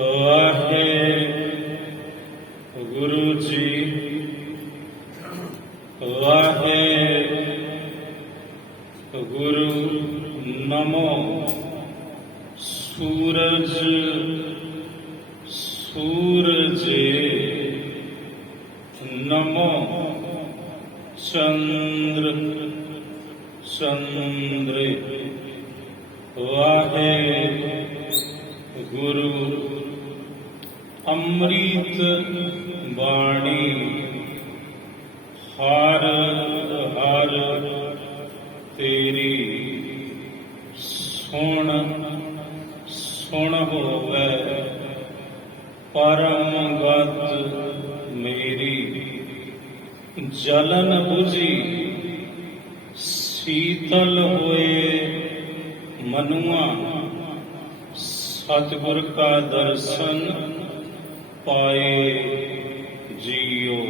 ਵਾਹਿਗੁਰੂ ਜੀ ਵਾਹਿਗੁਰੂ। ਨਮੋ ਸੂਰਜ ਸੂਰਜੇ, ਨਮੋ ਚੰਦਰ ਚੰਦਰੇ। ਵਾਹਿਗੁਰੂ ਅੰਮ੍ਰਿਤ ਬਾਣੀ, ਹਰ ਹਰ ਤੇਰੀ ਸੁਣ ਸੁਣ ਹੋਵੇ, ਪਰਮ ਗਤ ਮੇਰੀ। ਜਲਨ ਬੁਝੀ ਸੀਤਲ ਹੋਏ ਮਨੁਆ, ਸਤਿਗੁਰ ਕਾ ਦਰਸ਼ਨ ਪਾਏ ਜੀਓ।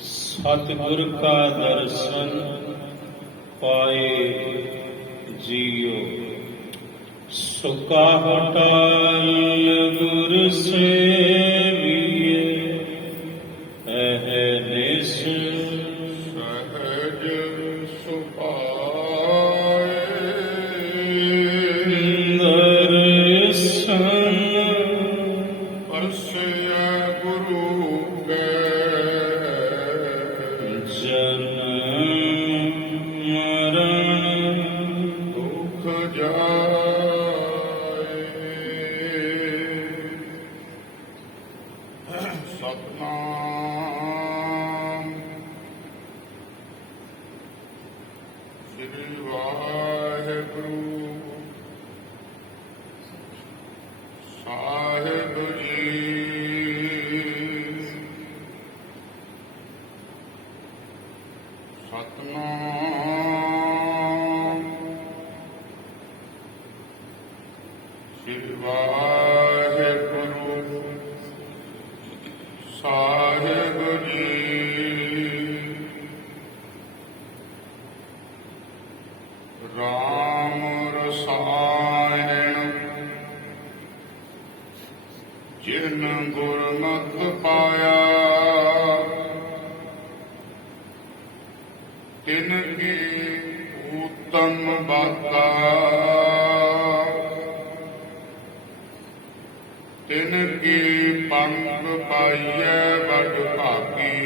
ਸਤਿਗੁਰ ਕਾ ਦਰਸ਼ਨ ਪਾਏ ਜੀਓ। ਸੁਕਾ ਹਟਾਲ ਗੁਰ ਸੇਵੀਏ, ਅਹਨਿਸ ਸਹਜ ਸੁਭਾਏ। ਦਰਸ਼ਨ ਪਰਸੈ ਗੁਰੂ ਕੈ, ਜਨਮ ਮਰਨ ਦੁਖ ਜਾਏ। ਸਤਿਨਾਮ ਸ੍ਰੀ ਵਾਹਿਗੁਰੂ ਸਾਹਿਬ ਜੀ। ਸਤਿਨਾਮ ਸ੍ਰੀ ਵਾਹਿਗੁਰੂ ਸਾਹਿਬ ਜੀ। ਰਾਮ ਰਸਾਇਣ ਜਿਨ ਗੁਰਮਤਿ ਪਾਇਆ, ਤਿਨ ਕੀ ਊਤਮ ਬਾਤਾ। ਤਿਨ ਕੀ ਪੰਗ ਪਾਈਐ ਵਡ ਭਾਗੀ,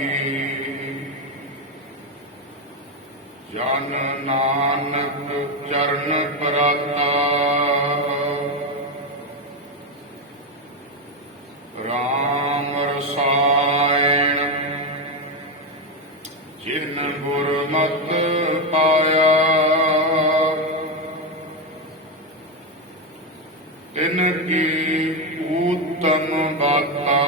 ਜਨ ਨਾਨਕ ਚਰਨ ਪਰਾਤਾ। ਰਾਮ ਰਸਾਇਣ ਜਿਨ ਗੁਰਮਤਿ ਪਾਇਆ, ਤਿਨ ਕੀ ਊਤਮ ਬਾਤਾ।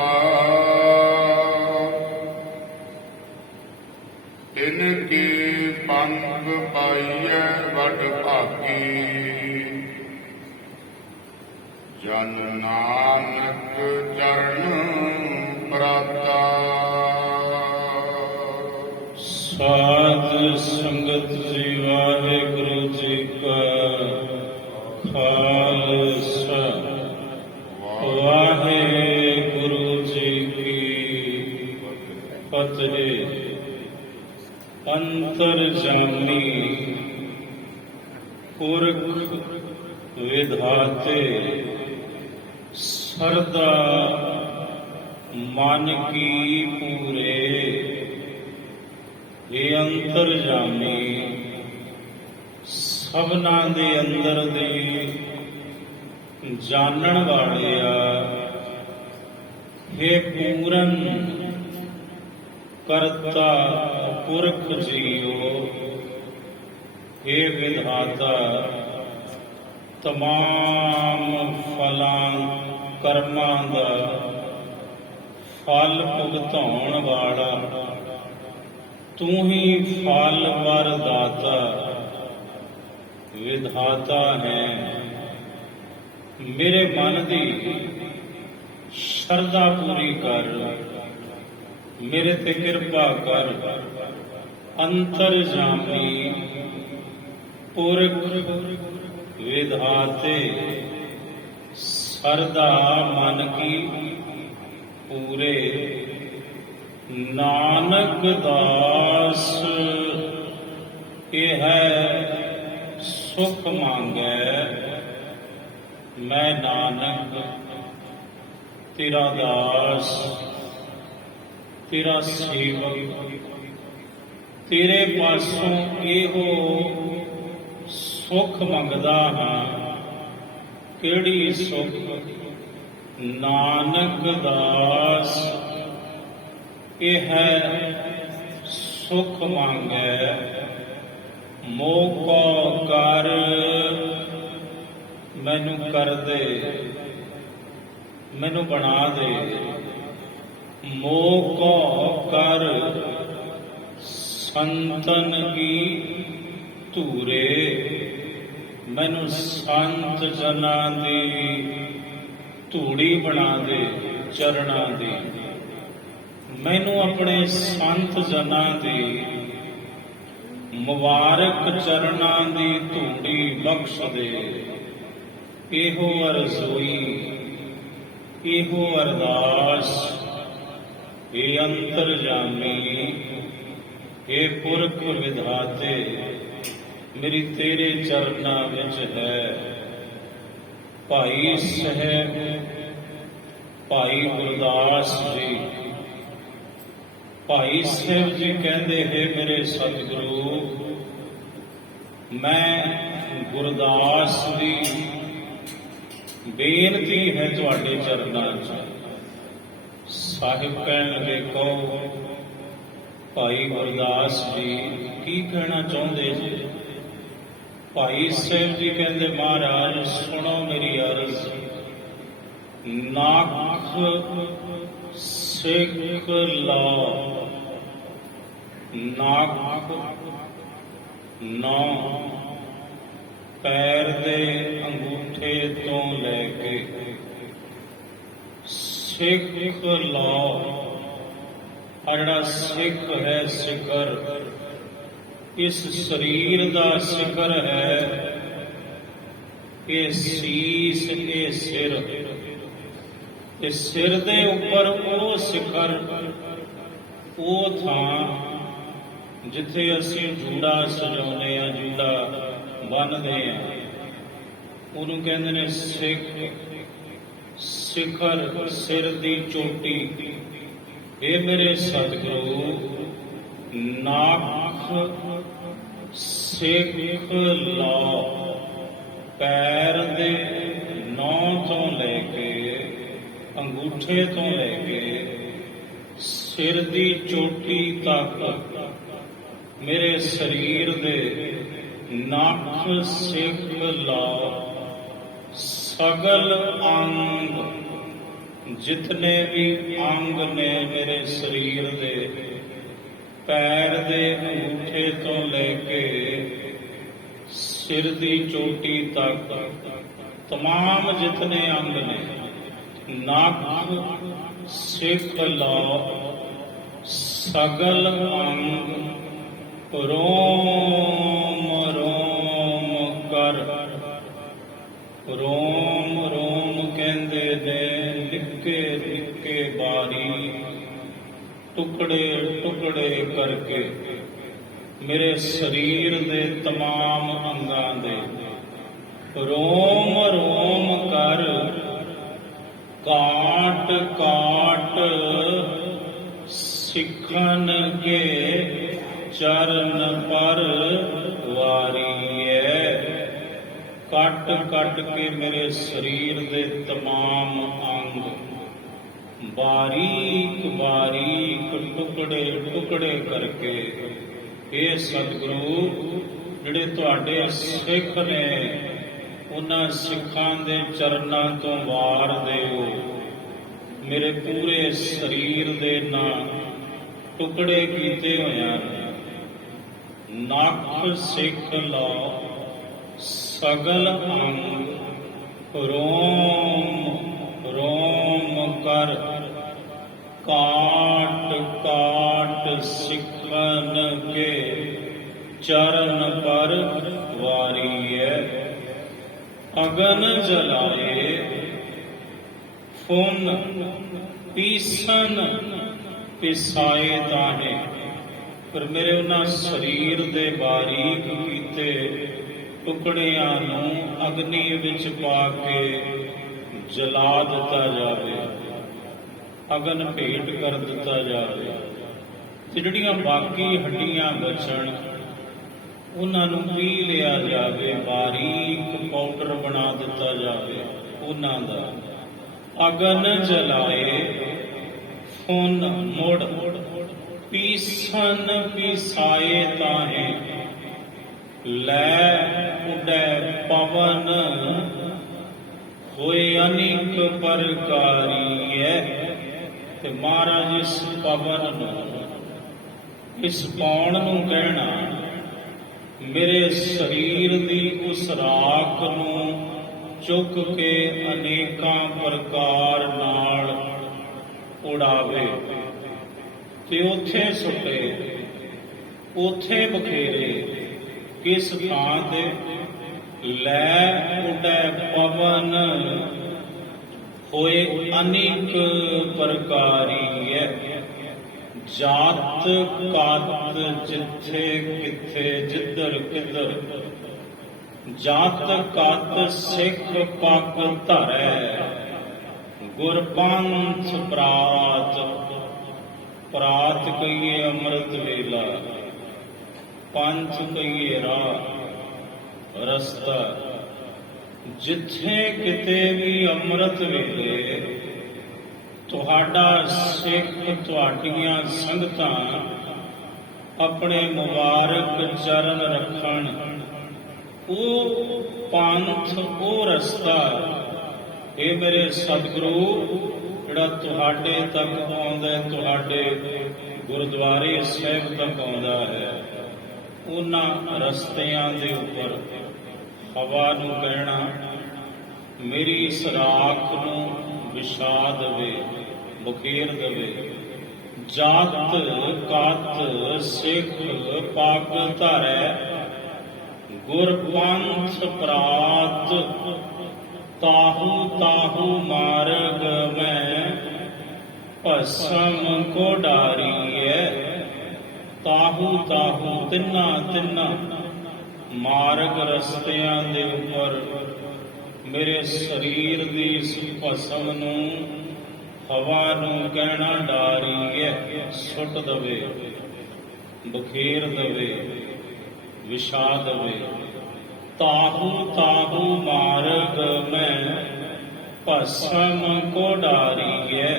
ਤਿਨ ਕੀ ਪੰਗ ਪਾਈਐ ਵਡ ਭਾਗੀ, ਜਨ ਨਾਨਕ ਚਰਨ ਪਰਾਤਾ। ਸਾਧ ਸੰਗਤ ਜੀ, ਵਾਹਿਗੁਰੂ ਜੀ ਕਾ ਖਾਲਸਾ, ਵਾਹਿਗੁਰੂ ਜੀ ਕੀ ਫਤਿਹ। ਅੰਤਰਜਾਮੀ ਪੁਰਖ ਵਿਧਾਤੇ, ਸਰਦਾ ਮਨ ਕੀ ਪੂਰੇ। ਇਹ ਅੰਤਰਜਾਮੀ ਸਭਨਾਂ ਦੇ ਅੰਦਰ ਦੇ ਜਾਣਨ ਵਾਲਿਆ, हे ਪੂਰਨ ਕਰਤਾ ਪੁਰਖ ਜੀਓ। हे ਵਿਧਾਤਾ ਤਮਾਮ ਫਲਾਂ ਕਰਮਾਂ ਦਾ ਫਲ ਭੁਗਤਾਉਣ ਵਾਲਾ, ਤੂੰ ਹੀ ਫਲ ਵਰਦਾਤਾ ਵਿਧਾਤਾ ਹੈ। ਮੇਰੇ ਮਨ ਦੀ ਸ਼ਰਧਾ ਪੂਰੀ ਕਰ, ਮੇਰੇ ਤੇ ਕਿਰਪਾ ਕਰ। ਅੰਤਰਜਾਮੀ ਪੁਰਖ ਵਿਧਾਤੇ ਸਰਦਾ ਮਨ ਕੀ ਪੂਰੇ ਨਾਨਕ ਦਾਸ ਇਹ ਹੈ ਸੁਖ ਮੰਗੈ ਮੈਂ ਨਾਨਕ ਤੇਰਾ ਦਾਸ ਤੇਰਾ ਸੇਵਕ ਤੇਰੇ ਪਾਸੋਂ ਇਹੋ ਸੁਖ ਮੰਗਦਾ ਹਾਂ। ਕਿਹੜੀ ਸੁਖ? ਨਾਨਕ ਦਾਸ ਇਹ ਹੈ ਸੁਖ ਮੰਗੈ ਮੋਹ ਕੋ ਕਰ ਮੈਨੂੰ ਕਰ ਦੇ ਮੈਨੂੰ ਬਣਾ ਦੇ। ਮੋਹ ਕੋ ਕਰ ਸੰਤਨ ਕੀ ਧੂਰੇ ਮੈਨੂੰ ਸੰਤ ਜਨਾਂ ਦੀ ਧੂੜੀ ਬਣਾ ਦੇ ਚਰਨਾਂ ਦੀ। ਮੈਨੂੰ ਆਪਣੇ ਸੰਤ ਜਨਾਂ ਦੀ ਮੁਬਾਰਕ ਚਰਨਾਂ ਦੀ ਧੂੜੀ ਬਖਸ਼ ਦੇ। ਇਹੋ ਅਰਜ਼ੋਈ ਇਹੋ ਅਰਦਾਸ ਏ ਅੰਤਰਜਾਮੀ ਏ ਪੁਰਖ ਵਿਧਾਤੇ ਮੇਰੀ ਤੇਰੇ ਚਰਨਾਂ ਵਿੱਚ ਹੈ। ਭਾਈ ਸਾਹਿਬ ਭਾਈ ਗੁਰਦਾਸ ਜੀ ਭਾਈ ਸਾਹਿਬ ਜੀ ਕਹਿੰਦੇ ਹੈ ਮੇਰੇ ਸਤਿਗੁਰੂ ਮੈਂ ਗੁਰਦਾਸ ਦੀ ਬੇਨਤੀ ਹੈ ਤੁਹਾਡੇ ਚਰਨਾਂ 'ਚ। ਸਾਹਿਬ ਕਹਿਣ ਲੱਗੇ ਕਹੋ ਭਾਈ ਗੁਰਦਾਸ ਜੀ ਕੀ ਕਹਿਣਾ ਚਾਹੁੰਦੇ ਜੀ? ਭਾਈ ਸਾਹਿਬ ਜੀ ਕਹਿੰਦੇ ਮਹਾਰਾਜ ਸੁਣੋ ਮੇਰੀ ਅਰਜ਼। ਨਾਕ ਸਿੱਖ ਲਾ ਨਾਕ ਨੌ ਪੈਰ ਦੇ ਅੰਗੂਠੇ ਤੋਂ ਲੈ ਕੇ ਸਿੱਖ ਲਾ। ਜਿਹੜਾ ਸਿੱਖ ਹੈ ਸਿਖਰ ਇਸ ਸਰੀਰ ਦਾ ਸਿਖਰ ਹੈ। ਇਹ ਸੀਸ ਇਹ ਸਿਰ ਇਹ ਸਿਰ ਦੇ ਉੱਪਰ ਉਹ ਸਿਖਰ ਉਹ ਥਾਂ ਜਿੱਥੇ ਅਸੀਂ ਜੂੜਾ ਸਜਾਉਂਦੇ ਹਾਂ ਜੂੜਾ ਬੰਨ੍ਹਦੇ ਹਾਂ ਉਹਨੂੰ ਕਹਿੰਦੇ ਨੇ ਸਿੱਖ ਸਿਖਰ ਸਿਰ ਦੀ ਚੋਟੀ। ਇਹ ਮੇਰੇ ਸਤਿਗੁਰੂ ਨਾਕ ਸਿੱਖ ਲਾ ਪੈਰ ਦੇ ਨੌਂ ਤੋਂ ਲੈ ਕੇ ਅੰਗੂਠੇ ਤੋਂ ਲੈ ਕੇ ਸਿਰ ਦੀ ਚੋਟੀ ਤੱਕ ਮੇਰੇ ਸਰੀਰ ਦੇ ਨੱਕ ਸਿੱਖ ਲਾ ਸਗਲ ਅੰਗ जितने भी अंग ने मेरे शरीर दे पैर दे अंगूठे तो लेके सिर दी चोटी तक तमाम जितने अंग ने नक सिख ला सगल अंग रोम रोम कर रोम रोम कहंदे ने निक्के निक्के बारी टुकड़े टुकड़े करके मेरे शरीर दे तमाम अंगां दे रोम रोम कर काट काट सिखन के चरण पर वारीए। कट कट के मेरे शरीर दे तमाम अंग बारीक बारीक टुकड़े टुकड़े करके ये सतगुरु जिहड़े तुहाडे सिख ने उन्हां सिखां दे चरनां तो वार दिओ। मेरे पूरे शरीर दे ना टुकड़े कीते होया नख सिख ला सगल अंग रोम रोम कर काट काट सिखन के चरण पर वारीए। अगन जलाए ਫੁਨ ਪੀਸਨ ਪਿਸਾਏ ਤਾਹੇ। ਪਰ ਮੇਰੇ ਉਹਨਾਂ ਸਰੀਰ ਦੇ ਬਾਰੀਕ ਕੀਤੇ ਟੁਕੜਿਆਂ ਨੂੰ ਅਗਨੀ ਵਿੱਚ ਪਾ ਕੇ ਜਲਾ ਦਿੱਤਾ ਜਾਵੇ, ਅਗਨ ਭੇਟ ਕਰ ਦਿੱਤਾ ਜਾਵੇ, ਤੇ ਜਿਹੜੀਆਂ ਬਾਕੀ ਹੱਡੀਆਂ ਬਚਣ ਉਹਨਾਂ ਨੂੰ ਪੀ ਲਿਆ ਜਾਵੇ, ਬਾਰੀਕ ਪਾਊਡਰ ਬਣਾ ਦਿੱਤਾ ਜਾਵੇ ਉਹਨਾਂ ਦਾ। ਅਗਨ ਜਲਾਏ ਫੁਨ ਮੁੜ ਪੀਸਨ ਪੀਸਾਏ ਤਾਹੇ। ਲੈ ਉਡੈ ਪਵਨ ਹੋਏ ਅਨੇਕ ਪ੍ਰਕਾਰੀਐ। ਤੇ ਮਹਾਰਾਜ ਇਸ ਪਵਨ ਨੂੰ, ਇਸ ਪੌਣ ਨੂੰ ਕਹਿਣਾ, ਮੇਰੇ ਸਰੀਰ ਦੀ ਉਸ ਰਾਖ ਨੂੰ ਚੁੱਕ ਕੇ ਅਨੇਕਾਂ ਪ੍ਰਕਾਰ ਨਾਲ ਉਡਾਵੇ ਤੇ ਉੱਥੇ ਸੁੱਟੇ, ਉੱਥੇ ਬਖੇਰੇ। ਕਿਸ ਥਾਂ ਤੇ? ਲੈ ਉਡੈ ਪਵਨ ਹੋਏ ਅਨੇਕ ਪ੍ਰਕਾਰੀਐ। ਜਾਤ ਕਾਤ ਜਿੱਥੇ ਕਿੱਥੇ ਜਿੱਧਰ ਕਿੱਧਰ, ਜਾਤ ਕਾਤ ਸਿੱਖ ਪੱਗ ਧਰੈ। ਗੁਰਪੰਥ ਪ੍ਰਾਤ, ਪ੍ਰਾਤ ਕਹੀਏ ਅੰਮ੍ਰਿਤ ਵੇਲਾ, ਪੰਥ ਕਹੀਏ ਰਾਹ ਰਸਤਾ। ਜਿੱਥੇ ਕਿਤੇ ਵੀ ਅੰਮ੍ਰਿਤ ਵੇਲੇ ਤੁਹਾਡਾ ਸਿੱਖ, ਤੁਹਾਡੀਆਂ ਸੰਗਤਾਂ ਆਪਣੇ ਮੁਬਾਰਕ ਚਰਨ ਰੱਖਣ, ਉਹ ਪੰਥ, ਉਹ ਰਸਤਾ, ਇਹ ਮੇਰੇ ਸਤਿਗੁਰੂ ਜਿਹੜਾ ਤੁਹਾਡੇ ਤੱਕ ਆਉਂਦਾ, ਤੁਹਾਡੇ ਗੁਰਦੁਆਰੇ ਸਾਹਿਬ ਤੱਕ ਆਉਂਦਾ ਹੈ, ਉਹਨਾਂ ਰਸਤਿਆਂ ਦੇ ਉੱਪਰ ਹਵਾ ਨੂੰ ਕਹਿਣਾ, ਮੇਰੀ ਇਸ ਰਾਖ ਨੂੰ ਵਿਛਾ ਦੇਵੇ, ਬਖੇਰ ਦੇਵੇ। ਜਾਤ ਕਾਤ ਸਿੱਖ ਪੱਗ ਧਰੈ। ਗੁਰਪੰਥ ਪ੍ਰਾਤ ਤਾਹੂ ਤਾਹੂ ਮਾਰਗ ਮੈਂ ਭਸਮ ਕੋ ਡਾਰੀਐ। ਤਾਹੂ ਤਾਹੂ ਤਿੰਨਾ ਤਿੰਨਾ ਮਾਰਗ ਰਸਤਿਆਂ ਦੇ ਉੱਪਰ ਮੇਰੇ ਸਰੀਰ ਦੀ ਇਸ ਭਸਮ ਨੂੰ, ਹਵਾ ਨੂੰ ਕਹਿਣਾ ਡਾਰੀਐ, ਸੁੱਟ ਦਵੇ, ਬਖੇਰ ਦਵੇ, ਵਿਛਾ ਦਵੇ। ਤਾਹੂ ਤਾਹੂ ਮਾਰਗ ਮੈਂ ਭਸਮ ਕੋ ਡਾਰੀਐ।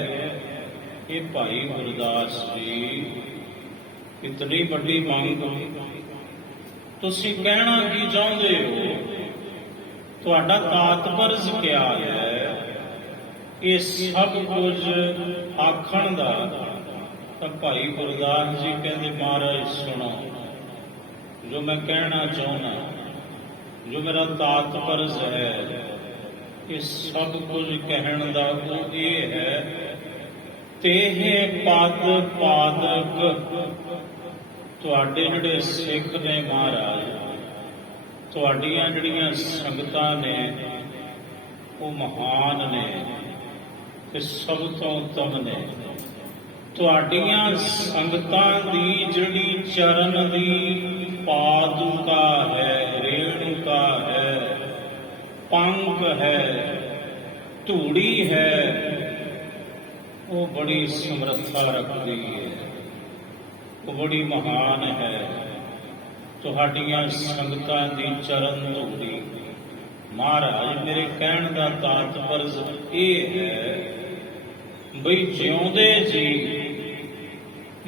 ਇਹ ਭਾਈ ਗੁਰਦਾਸ ਜੀ, ਇਤਨੀ ਵੱਡੀ ਮੰਗ, ਤੁਸੀਂ ਕਹਿਣਾ ਕੀ ਚਾਹੁੰਦੇ ਹੋ? ਤੁਹਾਡਾ ਤਾਤਪਰਜ ਕਿਆ ਹੈ? ਇਹ ਸਭ ਕੁਝ ਆਖਣ ਦਾ। ਤਾਂ ਭਾਈ ਗੁਰਦਾਸ ਜੀ ਕਹਿੰਦੇ, ਮਹਾਰਾਜ ਸੁਣੋ, ਜੋ ਮੈਂ ਕਹਿਣਾ ਚਾਹੁੰਦਾ, ਜੋ ਮੇਰਾ ਤਾਤਪਰਜ ਹੈ, ਇਹ ਸਭ ਕੁਝ ਕਹਿਣ ਦਾ ਉਹ ਇਹ ਹੈ, ਤੇਹੇ ਪਦ ਪਾਦਕ। ਤੁਹਾਡੇ ਜਿਹੜੇ ਸਿੱਖ ਨੇ ਮਹਾਰਾਜ, ਤੁਹਾਡੀਆਂ ਜਿਹੜੀਆਂ ਸੰਗਤਾਂ ਨੇ, ਉਹ ਮਹਾਨ ਨੇ ਤੇ ਸਭ ਤੋਂ ਉੱਤਮ ਨੇ। ਤੁਹਾਡੀਆਂ ਸੰਗਤਾਂ ਦੀ ਜਿਹੜੀ ਚਰਨ ਦੀ ਪਾਦੁਕਾ ਹੈ, ਰੇਣੁਕਾ ਹੈ, ਪੰਕ ਹੈ, ਧੂੜੀ ਹੈ, ਉਹ ਬੜੀ ਸਮਰੱਥਾ ਰੱਖਦੀ ਹੈ, ਉਹ ਬੜੀ ਮਹਾਨ ਹੈ। ਤੁਹਾਡੀਆਂ ਸੰਗਤਾਂ ਦੀ ਚਰਨ ਧੂੜੀ। ਮਹਾਰਾਜ ਮੇਰੇ ਕਹਿਣ ਦਾ ਤਾਤਪਰਜ ਇਹ ਹੈ ਬਈ ਜਿਉਂਦੇ ਜੀ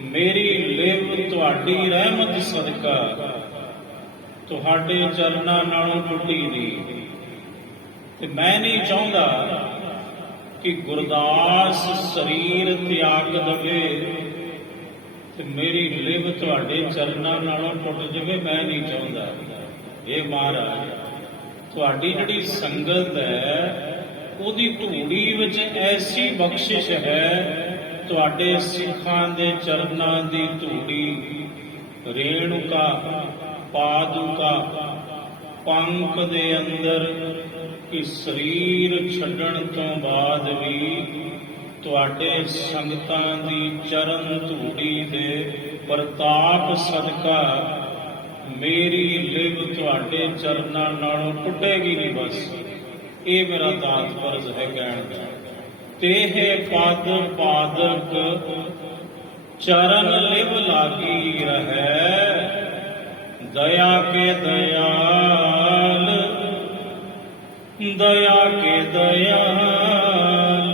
ਮੇਰੀ ਲਿਵ ਤੁਹਾਡੀ ਰਹਿਮਤ ਸਦਕਾ ਤੁਹਾਡੇ ਚਰਨਾਂ ਨਾਲੋਂ ਟੁੱਟੀ ਨਹੀਂ, ਤੇ ਮੈਂ ਨਹੀਂ ਚਾਹੁੰਦਾ ਕਿ ਗੁਰਦਾਸ ਸਰੀਰ ਤਿਆਗ ਦਵੇ ਤੇ ਮੇਰੀ ਲਿਵ ਤੁਹਾਡੇ ਚਰਨਾਂ ਨਾਲੋਂ ਟੁੱਟ ਜਾਵੇ, ਮੈਂ ਨਹੀਂ ਚਾਹੁੰਦਾ। ਇਹ ਮਹਾਰਾਜ ਤੁਹਾਡੀ ਜਿਹੜੀ ਸੰਗਤ ਹੈ, ਉਹਦੀ ਧੂੜੀ ਵਿੱਚ ਐਸੀ ਬਖਸ਼ਿਸ਼ ਹੈ, ਤੁਹਾਡੇ ਸਿੱਖਾਂ ਦੇ ਚਰਨਾਂ ਦੀ ਧੂੜੀ, ਰੇਣੁਕਾ, ਪਾਦੁਕਾ, ਪੰਕ ਦੇ ਅੰਦਰ ਕਿ ਸਰੀਰ ਛੱਡਣ ਤੋਂ ਬਾਅਦ ਵੀ ਤੁਹਾਡੇ ਸੰਗਤਾਂ ਦੀ ਚਰਨ ਧੂੜੀ ਦੇ ਪ੍ਰਤਾਪ ਸਦਕਾ ਮੇਰੀ ਲਿਵ ਤੁਹਾਡੇ ਚਰਨਾਂ ਨਾਲੋਂ ਟੁੱਟੇਗੀ ਨਹੀਂ। ਬਸ ਇਹ ਮੇਰਾ ਦਾਤ ਫਰਜ਼ ਹੈ ਕਹਿਣ ਦਾ। ਤੇਹ ਪਦ ਪਾਦਕ ਚਰਨ ਲਿਵ ਲਾਗੀ ਰਹੈ, ਦਇਆ ਕੇ ਦਇਆਲ, ਦਇਆ ਕੇ ਦਇਆਲ,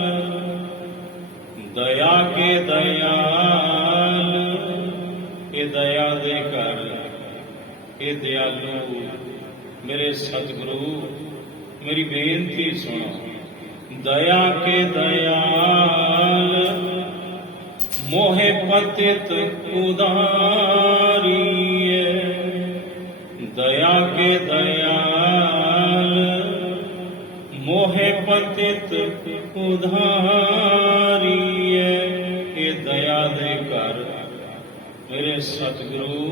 ਦਇਆ ਕੇ ਦਇਆਲ। ਇਹ ਦਇਆ ਦੇ ਘਰ, ਇਹ ਦਿਆਲੂ ਮੇਰੇ ਸਤਿਗੁਰੂ, ਮੇਰੀ ਬੇਨਤੀ ਸੁਣੋ। ਦਇਆ ਕੇ ਦਇਆਲ, ਮੋਹਿ ਪਤਿਤ ਉਦਾਰੀਏ। ਦਇਆ ਕੇ ਦਇਆਲ, ਮੋਹਿ ਪਤਿਤ ਉਦਾਰੀਏ। ਇਹ ਦਇਆ ਦੇ ਘਰ ਮੇਰੇ ਸਤਿਗੁਰੂ,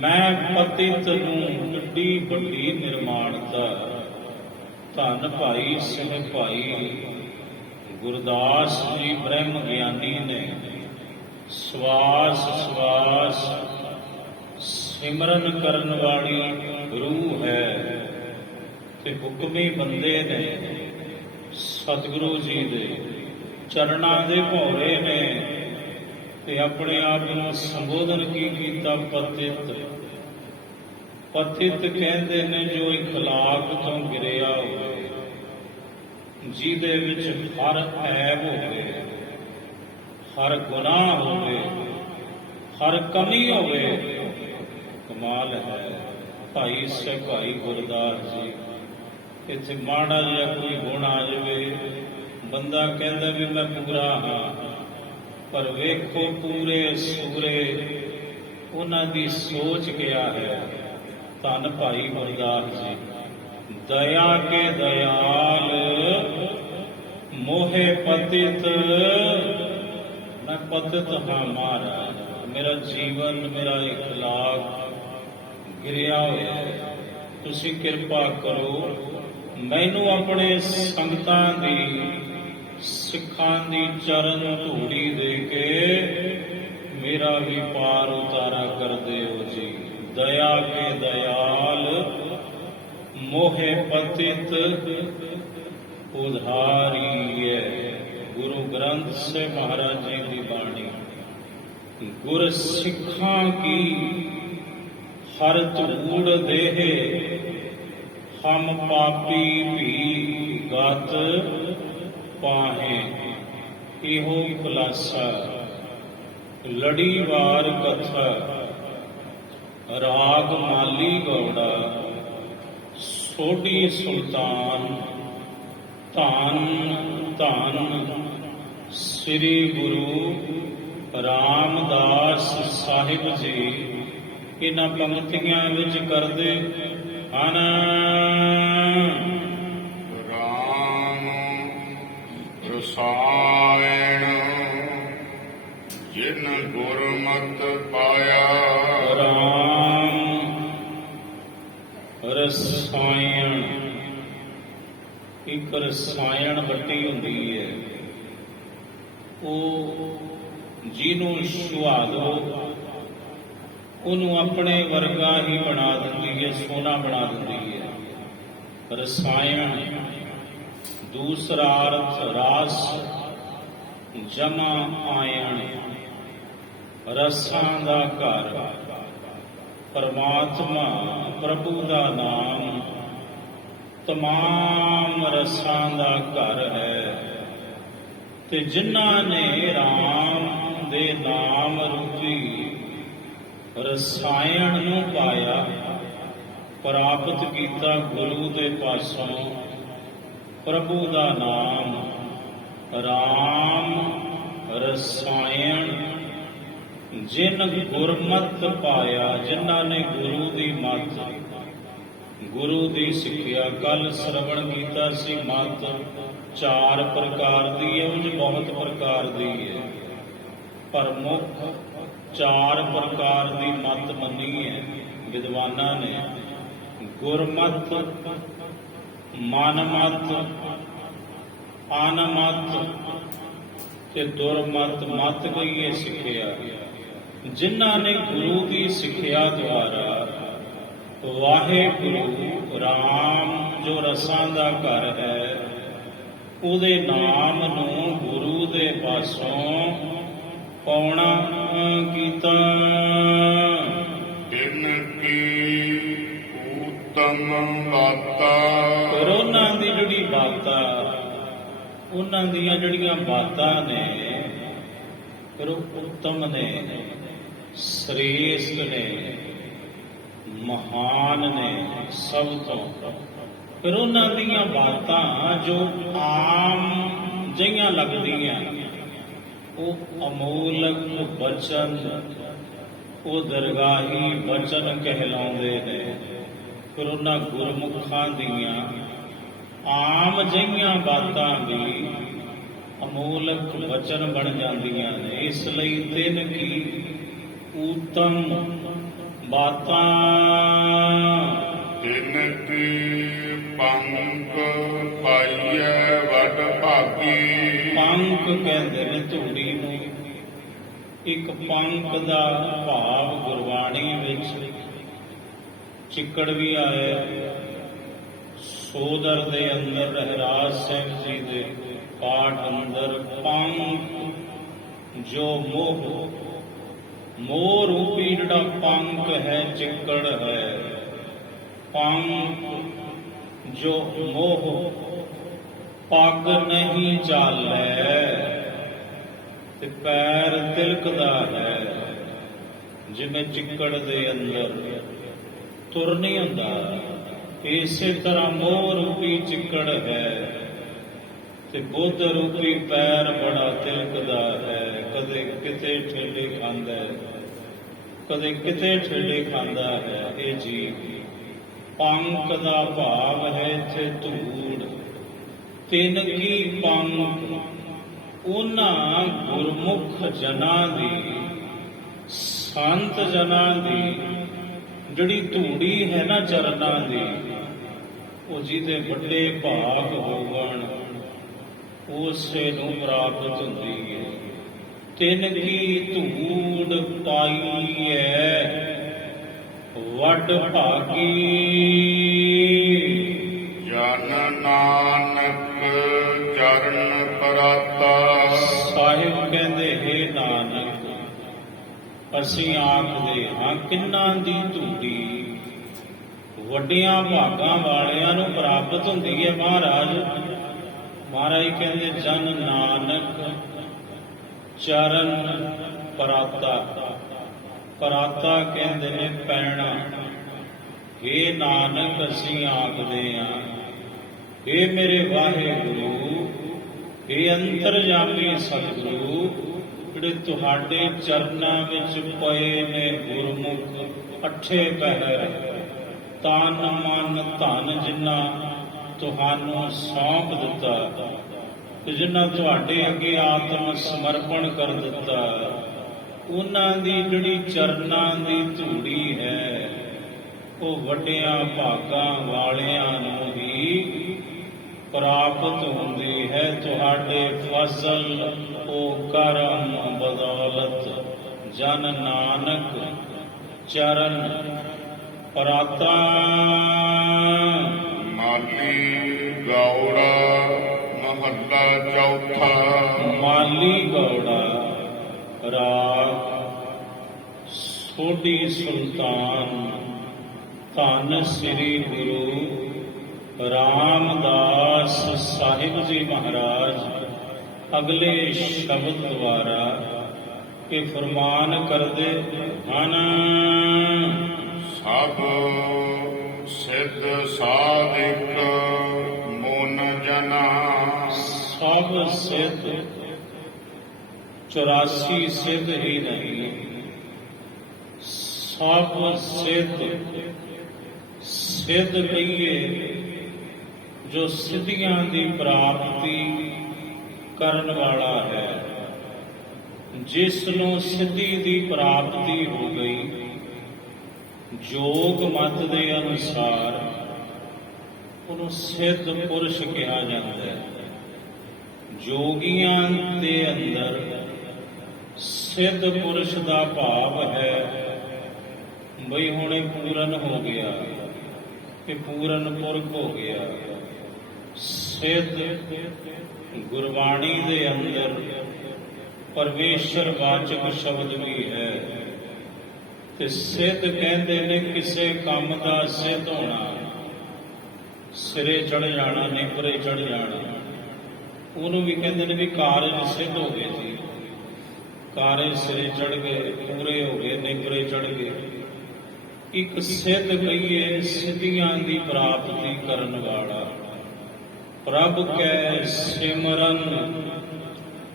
ਮੈਂ ਪਤਿਤ ਨੂੰ ਏਡੀ ਵੱਡੀ ਨਿਰਮਾਣਤਾ ਧੰਨ ਭਾਈ ਸਿੰਘ ਭਾਈ ਗੁਰਦਾਸ ਜੀ ਬ੍ਰਹਮ ਗਿਆਨੀ ਨੇ ਸਵਾਸ ਸਵਾਸ ਸਿਮਰਨ ਕਰਨ ਵਾਲੀ ਰੂਹ ਹੈ ਤੇ ਹੁਕਮੀ ਬੰਦੇ ਨੇ ਸਤਿਗੁਰੂ ਜੀ ਦੇ ਚਰਨਾਂ ਦੇ ਭੌਰੇ ਨੇ ਤੇ ਆਪਣੇ ਆਪ ਨੂੰ ਸੰਬੋਧਨ ਕੀ ਕੀਤਾ? ਪਤਿਤ। ਪਤਿਤ ਕਹਿੰਦੇ ਨੇ ਜੋ ਇਖਲਾਕ ਤੋਂ ਗਿਰਿਆ ਹੋਵੇ, ਜਿਹਦੇ ਵਿੱਚ ਹਰ ਐਬ ਹੋਵੇ, ਹਰ ਗੁਨਾਹ ਹੋਵੇ, ਹਰ ਕਮੀ ਹੋਵੇ। ਕਮਾਲ ਹੈ ਭਾਈ ਸਾਹਿਬ ਭਾਈ ਗੁਰਦਾਸ ਜੀ। ਇੱਥੇ ਮਾੜਾ ਜਿਹਾ ਕੋਈ ਗੁਣ ਆ ਜਾਵੇ, ਬੰਦਾ ਕਹਿੰਦਾ ਵੀ ਮੈਂ ਪੂਰਾ ਹਾਂ, ਪਰ ਵੇਖੋ ਪੂਰੇ ਸੂਰੇ ਉਹਨਾਂ ਦੀ ਸੋਚ ਗਿਆ ਹੈ। ਧੰਨ ਭਾਈ ਗੁਰਦਾਸ ਜੀ। ਦਇਆ ਕੇ ਦਇਆਲ, ਮੋਹਿ ਪਤਿਤ। ਮੈਂ ਪਤਿਤ ਹਾਂ ਮਹਾਰਾਜ, ਮੇਰਾ ਜੀਵਨ ਮੇਰਾ ਇਖਲਾਕ ਗਿਰਿਆ ਹੋਇਆ ਹੈ। ਤੁਸੀਂ ਕਿਰਪਾ ਕਰੋ, ਮੈਨੂੰ ਆਪਣੇ ਸੰਗਤਾਂ ਦੀ ਸਿੱਖਾਂ ਦੀ ਚਰਨ ਧੂੜੀ ਦੇ ਕੇ ਮੇਰਾ ਵੀ ਪਾਰ ਉਤਾਰਾ ਕਰ ਦਿਓ ਜੀ। ਦਇਆ ਕੇ ਦਇਆਲ, ਮੋਹਿ ਪਤਿਤ ਉਧਾਰੀਏ। ਗੁਰੂ ਗ੍ਰੰਥ ਸਾਹਿਬ ਮਹਾਰਾਜ ਜੀ ਦੀ ਬਾਣੀ। ਗੁਰ ਸਿੱਖਾਂ ਕੀ ਹਰ ਧੂੜ ਦੇਹ, ਹਮ ਪਾਪੀ ਵੀ ਗਤ ਪਾਹੇ। ਇਹੋ ਖੁਲਾਸਾ ਲੜੀਵਾਰ ਕਥਾ, ਰਾਗ ਮਾਲੀ ਗੌੜਾ, ਸੋਢੀ ਸੁਲਤਾਨ, ਧੰਨ ਧੰਨ ਸ੍ਰੀ ਗੁਰੂ ਰਾਮਦਾਸ ਸਾਹਿਬ ਜੀ। ਇਹਨਾਂ ਪੰਕਤੀਆਂ ਵਿੱਚ ਕਰਦੇ ਹਨ। ਰਾਮ ਰਸਾਇਣ ਜਿਨ ਗੁਰਮਤਿ ਪਾਇਆ। ਰਾਮ ਰਸਾਇਣ, ਇੱਕ ਰਸਾਇਣ ਵੱਟੀ ਹੁੰਦੀ ਹੈ, ਉਹ ਜਿਹਨੂੰ ਛੁਆ ਦੋ ਉਹਨੂੰ ਆਪਣੇ ਵਰਗਾ ਹੀ ਬਣਾ ਦਿੰਦੀ ਹੈ, ਸੋਨਾ ਬਣਾ ਦਿੰਦੀ ਹੈ। ਰਸਾਇਣ। ਦੂਸਰਾ ਅਰਥ ਰਸ, ਜਮਾ ਆਇਣ, ਰਸਾਂ ਦਾ ਘਰ। ਪਰਮਾਤਮਾ ਪ੍ਰਭੂ ਦਾ ਨਾਮ ਤਮਾਮ ਰਸਾਂ ਦਾ ਘਰ ਹੈ ਤੇ ਜਿਨ੍ਹਾਂ ਨੇ ਰਾਮ ਦੇ ਨਾਮ ਰੂਪੀ ਰਸਾਇਣ ਨੂੰ ਪਾਇਆ, ਪ੍ਰਾਪਤ ਕੀਤਾ ਗੁਰੂ ਦੇ ਪਾਸੋਂ ਪ੍ਰਭੂ ਦਾ ਨਾਮ ਰਾਮ ਰਸਾਇਣ। ਜਿਨ ਗੁਰਮਤਿ ਪਾਇਆ, ਜਿਨ੍ਹਾਂ ਨੇ ਗੁਰੂ ਦੀ ਮੱਤ, ਗੁਰੂ ਦੀ ਸਿੱਖਿਆ। ਕੱਲ ਸ਼ਰਵਣ ਕੀਤਾ ਸੀ, ਮੱਤ 4 ਪ੍ਰਕਾਰ ਦੀ ਹੈ, ਉਂਝ ਬਹੁਤ ਪ੍ਰਕਾਰ ਦੀ ਹੈ, ਪਰ ਮੁੱਖ 4 ਪ੍ਰਕਾਰ ਦੀ ਮੱਤ ਮੰਨੀ ਹੈ ਵਿਦਵਾਨਾਂ ਨੇ। ਗੁਰਮਤਿ ਮਨ ਮਤ, ਅਨ ਮਤ ਤੇ ਦੁਰਮਤ ਮਤ ਗਈਏ ਸਿੱਖਿਆ। ਜਿਨ੍ਹਾਂ ਨੇ ਗੁਰੂ ਦੀ ਸਿੱਖਿਆ ਦੁਆਰਾ ਵਾਹਿਗੁਰੂ ਰਾਮ ਜੋ ਰਸਾਂ ਦਾ ਘਰ ਹੈ ਉਹਦੇ ਨਾਮ ਨੂੰ ਗੁਰੂ ਦੇ ਪਾਸੋਂ ਪਾਉਣਾ ਕੀਤਾ। ਤਿਨ ਕੀ ਉਤਮ ਬਾਤਾ, ਫਿਰ ਉਹਨਾਂ ਦੀ ਜਿਹੜੀ ਬਾਤਾਂ, ਉਹਨਾਂ ਦੀਆਂ ਜਿਹੜੀਆਂ ਬਾਤਾਂ ਨੇ ਫਿਰ ਉਹ ਉੱਤਮ ਨੇ, ਸ੍ਰੇਸ਼ਟ ਨੇ, ਮਹਾਨ ਨੇ ਸਭ ਤੋਂ। ਫਿਰ ਉਹਨਾਂ ਦੀਆਂ ਬਾਤਾਂ ਜੋ ਆਮ ਜਿਹੀਆਂ ਲੱਗਦੀਆਂ ਉਹ ਅਮੋਲਕ ਬਚਨ, ਉਹ ਦਰਗਾਹੀ ਬਚਨ ਕਹਿਲਾਉਂਦੇ ਨੇ। ਫਿਰ ਉਹਨਾਂ ਗੁਰਮੁਖਾਂ ਦੀਆਂ ਆਮ ਜਿਹੀਆਂ ਬਾਤਾਂ ਵੀ ਅਮੋਲਕ ਬਚਨ ਬਣ ਜਾਂਦੀਆਂ ਨੇ। ਇਸ ਲਈ ਤਿੰਨ ਕੀ ਉਤਮ ਬਾਤਾਂ, ਤਿਨ ਕੀ ਪੰਕ ਪਾਈਐ ਵਡ ਭਾਗੀ। ਪੰਕ ਕਹਿੰਦੇ ਨੇ ਧੂੜੀ ਨੂੰ। ਇੱਕ ਪੰਕ ਦਾ ਭਾਵ ਗੁਰਬਾਣੀ ਵਿੱਚ ਚਿੱਕੜ ਵੀ ਆਇਆ। ਸੋਦਰ ਦੇ ਅੰਦਰ ਰਹਿਰਾਜ ਸਿੰਘ ਜੀ ਦੇ ਪਾਠ ਅੰਦਰ ਪੰਕ ਜੋ ਮੋਹ, ਮੋਹ ਰੂਪੀ ਜਿਹੜਾ ਪੰਕ ਹੈ, ਚਿੱਕੜ ਹੈ। ਪੰਕ ਜੋ ਮੋਹ ਪੱਗ ਨਹੀਂ ਚਾਲੈ ਤੇ ਪੈਰ ਤਿਲਕਦਾ ਹੈ। ਜਿਵੇਂ ਚਿੱਕੜ ਦੇ ਅੰਦਰ ਤੁਰ ਨਹੀਂ ਹੁੰਦਾ, ਇਸੇ ਤਰ੍ਹਾਂ ਮੋਹ ਰੂਪੀ ਚਿੱਕੜ ਹੈ ਤੇ ਬੁੱਧ ਰੂਪੀ ਪੈਰ ਬੜਾ ਤਿਲਕਦਾ ਹੈ। ਕਦੇ ਕਿਤੇ ਠੇਡੇ ਖਾਂਦਾ ਹੈ, ਕਦੇ ਕਿਤੇ ਠੇਡੇ ਖਾਂਦਾ ਹੈ। ਇਹ ਜੀਵ ਪੰਕ ਦਾ ਭਾਵ ਹੈ ਇੱਥੇ ਧੂੜ। ਤਿੰਨ ਕੀ ਪੰਕ ਉਹਨਾਂ ਗੁਰਮੁਖ ਜਨਾਂ ਦੀ, ਸੰਤ ਜਨਾਂ ਦੀ ਜਿਹੜੀ ਧੂੜੀ ਹੈ ਨਾ ਚਰਨਾਂ ਦੀ, ਉਹ ਜਿਹਦੇ ਵੱਡੇ ਭਾਗ ਹੋਵਣ ਉਸੇ ਨੂੰ ਪ੍ਰਾਪਤ ਹੁੰਦੀ ਹੈ। ਤਿੰਨ ਕੀ ਧੂੜ ਪਾਈ ਹੈ ਵੱਡ ਭਾਗੀ। ਜਨ ਨਾਨਕ ਚਰਨ ਪਰਾਤਾ। ਸਾਹਿਬ ਕਹਿੰਦੇ ਹੈ ਨਾਨਕ, ਅਸੀਂ ਆਖਦੇ ਹਾਂ ਕਿੰਨਾਂ ਦੀ ਧੂੜੀ ਵੱਡਿਆਂ ਭਾਗਾਂ ਵਾਲਿਆਂ ਨੂੰ ਪ੍ਰਾਪਤ ਹੁੰਦੀ ਹੈ ਮਹਾਰਾਜ। ਮਹਾਰਾਜ ਕਹਿੰਦੇ ਜਨ ਨਾਨਕ ਚਰਨ ਪਰਾਤਾ। ਪਰਾਤਾ ਕਹਿੰਦੇ ਨੇ ਪੈਣਾ। ਇਹ ਨਾਨਕ ਅਸੀਂ ਆਖਦੇ ਹਾਂ, ਇਹ ਮੇਰੇ ਵਾਹਿਗੁਰੂ, ਇਹ ਅੰਤਰਜਾਮੀ ਸਤਿਗੁਰੂ ਜਿਹੜੇ ਤੁਹਾਡੇ ਚਰਨਾਂ ਵਿੱਚ ਪਏ ਨੇ ਗੁਰਮੁਖ ਅੱਠੇ ਪਹਿਰ, ਤਨ ਮਨ ਧਨ ਜਿਨ੍ਹਾਂ ਤੁਹਾਨੂੰ ਸੌਂਪ ਦਿੱਤਾ ਤੇ ਜਿਨ੍ਹਾਂ ਤੁਹਾਡੇ ਅੱਗੇ ਆਤਮ ਸਮਰਪਣ ਕਰ ਦਿੱਤਾ, ਉਹਨਾਂ ਦੀ ਜਿਹੜੀ ਚਰਨਾਂ ਦੀ ਧੂੜੀ ਹੈ ਉਹ ਵੱਡਿਆਂ ਭਾਗਾਂ ਵਾਲਿਆਂ ਨੂੰ ਹੀ ਪ੍ਰਾਪਤ ਹੁੰਦੀ ਹੈ। ਤੁਹਾਡੇ ਫਜ਼ਲ ਉਹ ਕਰਮ ਬਦੌਲਤ ਜਨ ਨਾਨਕ ਚਰਨ ਪਰਾਤਾ। ਮਾਲੀ ਗੌੜਾ ਮਹੱਲਾ ਚੌਥਾ। ਮਾਲੀ ਗੌੜਾ ਰਾਗ ਸੋਢੀ ਸੁਲਤਾਨ ਧੰਨ ਸ੍ਰੀ ਗੁਰੂ ਰਾਮਦਾਸ ਸਾਹਿਬ ਜੀ ਮਹਾਰਾਜ ਅਗਲੇ ਸ਼ਬਦ ਦੁਆਰਾ ਇਹ ਫਰਮਾਨ ਕਰਦੇ ਹਨ। ਸਭ ਸਿੱਧ ਸਾਧਿਕ ਮੋਨ ਜਨਾ। ਸਭ ਸਿੱਧ 84 ਸਿੱਧ ਹੀ ਨਹੀਂ, ਸਭ ਸਿੱਧ, ਸਿੱਧ ਕਹੀਏ ਜੋ ਸਿੱਧੀਆਂ ਦੀ ਪ੍ਰਾਪਤੀ ਕਰਨ ਵਾਲਾ ਹੈ। ਜਿਸ ਨੂੰ ਸਿੱਧੀ ਦੀ ਪ੍ਰਾਪਤੀ ਹੋ ਗਈ, ਜੋਗ ਮਤ ਦੇ ਅਨੁਸਾਰ ਉਹਨੂੰ ਸਿੱਧ ਪੁਰਸ਼ ਕਿਹਾ ਜਾਂਦਾ ਹੈ। ਜੋਗੀਆਂ ਦੇ ਅੰਦਰ ਸਿੱਧ ਪੁਰਸ਼ ਦਾ ਭਾਵ ਹੈ ਬਈ ਹੁਣ ਇਹ ਪੂਰਨ ਹੋ ਗਿਆ, ਇਹ ਪੂਰਨ ਪੁਰਖ ਹੋ ਗਿਆ। ਸਿੱਧ ਗੁਰਬਾਣੀ ਦੇ ਅੰਦਰ ਪਰਮੇਸ਼ਰ ਵਾਚਕ ਸ਼ਬਦ ਵੀ ਹੈ, ਤੇ ਸਿੱਧ ਕਹਿੰਦੇ ਨੇ ਕਿਸੇ ਕੰਮ ਦਾ ਸਿੱਧ ਹੋਣਾ, ਸਿਰੇ ਚੜ ਜਾਣਾ, ਨੇਪਰੇ ਚੜ ਜਾਣਾ। ਉਹਨੂੰ ਵੀ ਕਹਿੰਦੇ ਨੇ ਵੀ ਕਾਰਜ ਸਿੱਧ ਹੋ ਗਏ ਜੀ, ਕਾਰਜ ਸਿਰੇ ਚੜ ਗਏ, ਪੂਰੇ ਹੋ ਗਏ, ਨੇਪਰੇ ਚੜ ਗਏ। ਇੱਕ ਸਿੱਧ ਕਹੀਏ ਸਿੱਧੀਆਂ ਦੀ ਪ੍ਰਾਪਤੀ ਕਰਨ ਵਾਲਾ, ਪ੍ਰਭ ਕੈ ਸਿਮਰਨ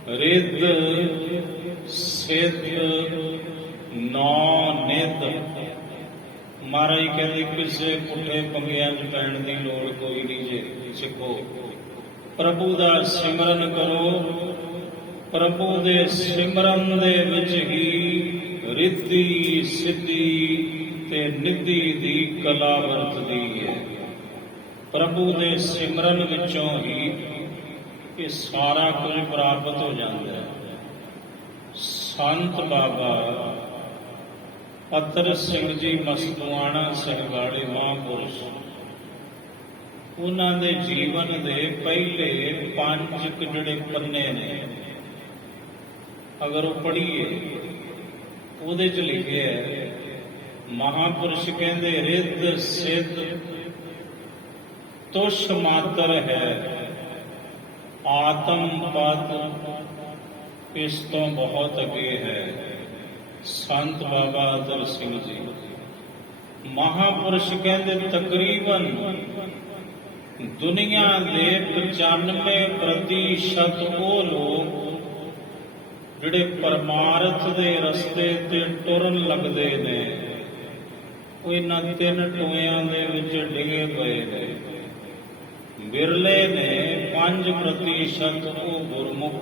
ਰਿੱਧ ਸਿੱਧ ਨੌ ਨਿੱਧ। ਮਹਾਰਾਜ ਕਹਿੰਦੇ ਕਿਸੇ ਪੁੱਠੇ ਪੰਗਿਆਂ 'ਚ ਪੈਣ ਦੀ ਲੋੜ ਕੋਈ ਨਹੀਂ ਜੇ, ਸਿੱਖੋ ਪ੍ਰਭੂ ਦਾ ਸਿਮਰਨ ਕਰੋ। ਪ੍ਰਭੂ ਦੇ ਸਿਮਰਨ ਦੇ ਵਿੱਚ ਹੀ ਰਿੱਧੀ ਸਿੱਧੀ ਤੇ ਨਿੱਧੀ ਦੀ ਕਲਾ ਵਰਤਦੀ ਹੈ। ਪ੍ਰਭੂ ਦੇ ਸਿਮਰਨ ਵਿੱਚੋਂ ਹੀ ਇਹ ਸਾਰਾ ਕੁਝ ਪ੍ਰਾਪਤ ਹੋ ਜਾਂਦਾ ਹੈ। ਸੰਤ ਬਾਬਾ ਪੱਤਰ ਸਿੰਘ ਜੀ ਮਸਤੂਆਣਾ ਸਾਹਿਬ ਵਾਲੇ ਮਹਾਂਪੁਰਸ਼, ਉਹਨਾਂ ਦੇ ਜੀਵਨ ਦੇ ਪਹਿਲੇ 5 ਜਿਹੜੇ ਪੰਨੇ ਨੇ, ਅਗਰ ਉਹ ਪੜ੍ਹੀਏ ਉਹਦੇ 'ਚ ਲਿਖਿਆ ਹੈ, ਮਹਾਂਪੁਰਸ਼ ਕਹਿੰਦੇ ਰਿੱਧ ਸਿੱਧ ਤੁਸ਼ ਮਾਤਰ ਹੈ, ਆਤਮ ਪਦ ਇਸ ਤੋਂ ਬਹੁਤ ਅੱਗੇ ਹੈ। ਸੰਤ ਬਾਬਾ ਅਤਰ ਸਿੰਘ ਜੀ ਮਹਾਂਪੁਰਸ਼ ਕਹਿੰਦੇ ਤਕਰੀਬਨ ਦੁਨੀਆ ਦੇ 95% ਉਹ ਲੋਕ ਜਿਹੜੇ ਪਰਮਾਰਥ ਦੇ ਰਸਤੇ ਤੇ ਟੁਰਨ ਲੱਗਦੇ ਨੇ, ਉਹ ਇਹਨਾਂ 3 ਟੋਇਆਂ ਦੇ ਵਿੱਚ ਡਿਗੇ ਪਏ ਨੇ। ਬਿਰਲੇ ਨੇ 5% ਉਹ ਗੁਰਮੁਖ